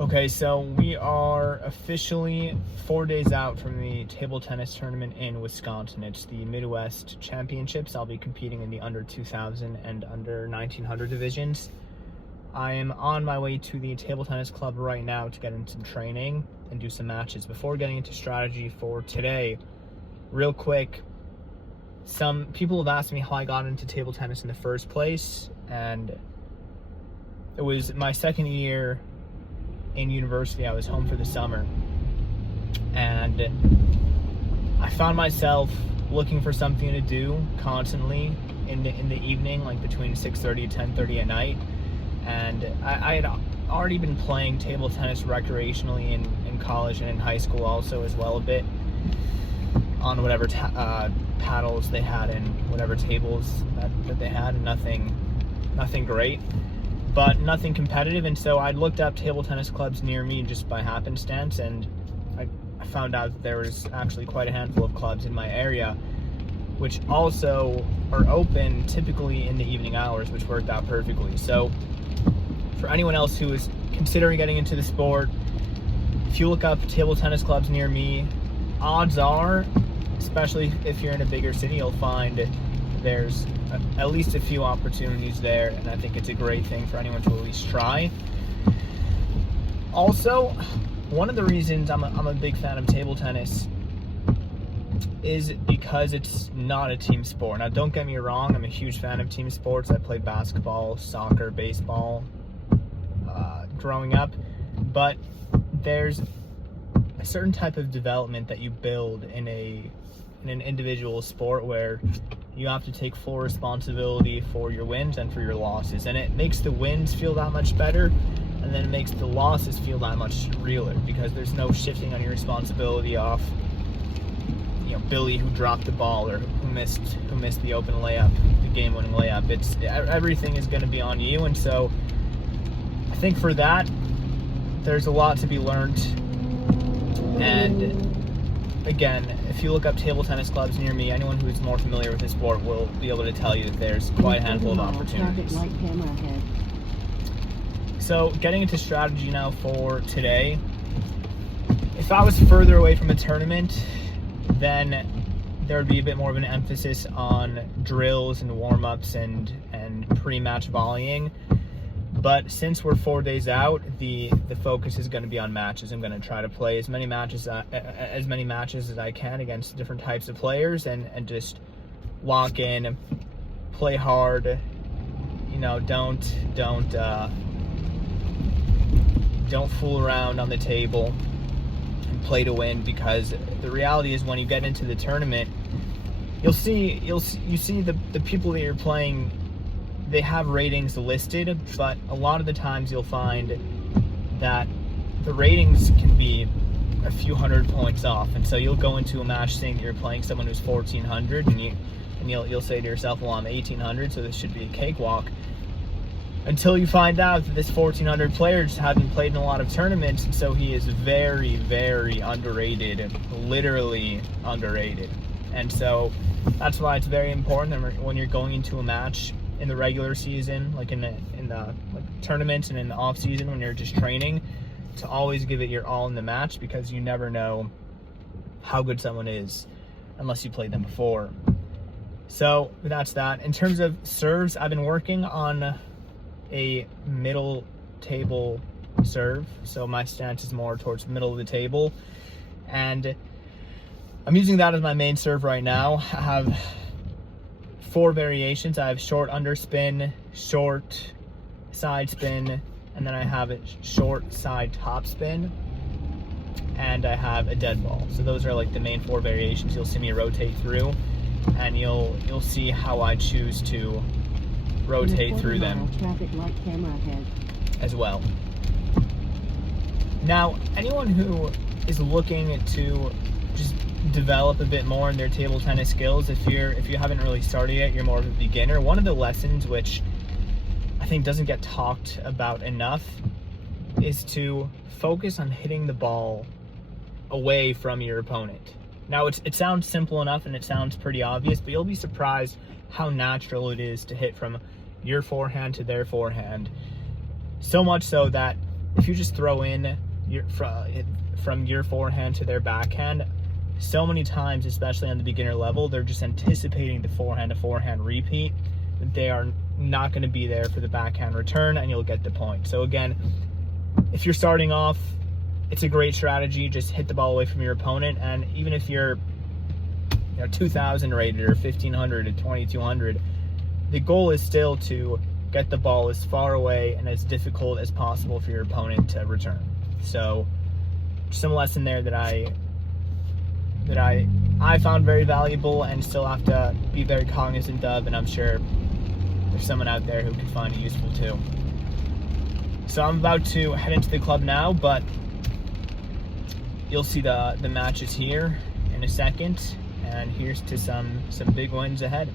Okay, so we are officially 4 days out from the table tennis tournament in Wisconsin. It's the Midwest Championships. I'll be competing in the under 2000 and under 1900 divisions. I am on my way to the table tennis club right now to get into some training and do some matches. Before getting into strategy for today, real quick, some people have asked me how I got into table tennis in the first place, and it was my second year in university. I was home for the summer, and I found myself looking for something to do constantly in the evening, like between 6:30 and 10:30 at night. And I had already been playing table tennis recreationally in college and in high school also as well, a bit on whatever paddles they had and whatever tables that they had, and nothing great, but nothing competitive. And so I looked up table tennis clubs near me just by happenstance, and I found out that there was actually quite a handful of clubs in my area, which also are open typically in the evening hours, which worked out perfectly. So for anyone else who is considering getting into the sport, if you look up table tennis clubs near me, odds are, especially if you're in a bigger city, you'll find there's at least a few opportunities there, and I think it's a great thing for anyone to at least try. Also, one of the reasons I'm a big fan of table tennis is because it's not a team sport. Now, don't get me wrong, I'm a huge fan of team sports. I played basketball, soccer, baseball growing up, but there's a certain type of development that you build in an individual sport where you have to take full responsibility for your wins and for your losses, and it makes the wins feel that much better, and then it makes the losses feel that much realer, because there's no shifting on your responsibility off, you know, Billy who dropped the ball or who missed the open layup, the game-winning layup. It's everything is going to be on you, and so I think for that there's a lot to be learned. And again, if you look up table tennis clubs near me, anyone who is more familiar with this sport will be able to tell you that there's quite a handful of opportunities. So getting into strategy now for today, if I was further away from a tournament, then there would be a bit more of an emphasis on drills and warm-ups and pre-match volleying. But since we're 4 days out, the focus is going to be on matches. I'm going to try to play as many matches as I can against different types of players, and just lock in, play hard. You know, don't fool around on the table, and play to win. Because the reality is, when you get into the tournament, you see the people that you're playing. They have ratings listed, but a lot of the times you'll find that the ratings can be a few hundred points off, and so you'll go into a match saying that you're playing someone who's 1400, and you'll say to yourself, well, I'm 1800, so this should be a cakewalk, until you find out that this 1400 player just hasn't played in a lot of tournaments, and so he is very, very underrated, literally underrated. And so that's why it's very important that when you're going into a match in the regular season, like in the tournaments and in the off season when you're just training, to always give it your all in the match, because you never know how good someone is unless you played them before. So that's that. In terms of serves, I've been working on a middle table serve, so my stance is more towards the middle of the table, and I'm using that as my main serve right now. I have 4 variations. I have short underspin, short side spin, and then I have a short side top spin, and I have a dead ball. So those are like the main 4 variations. You'll see me rotate through, and you'll see how I choose to rotate through them traffic light camera ahead as well. Now, anyone who is looking to just develop a bit more in their table tennis skills, if you haven't really started yet, you're more of a beginner, one of the lessons which I think doesn't get talked about enough is to focus on hitting the ball away from your opponent. Now, it sounds simple enough and it sounds pretty obvious, but you'll be surprised how natural it is to hit from your forehand to their forehand. So much so that if you just throw in from your forehand to their backhand, so many times, especially on the beginner level, they're just anticipating the forehand to forehand repeat. They are not going to be there for the backhand return, and you'll get the point. So again, if you're starting off, it's a great strategy. Just hit the ball away from your opponent, and even if you're 2,000 rated or 1,500 or 2,200, the goal is still to get the ball as far away and as difficult as possible for your opponent to return. So some lesson there that I found very valuable and still have to be very cognizant of, and I'm sure there's someone out there who can find it useful too. So I'm about to head into the club now, but you'll see the matches here in a second, and here's to some big wins ahead.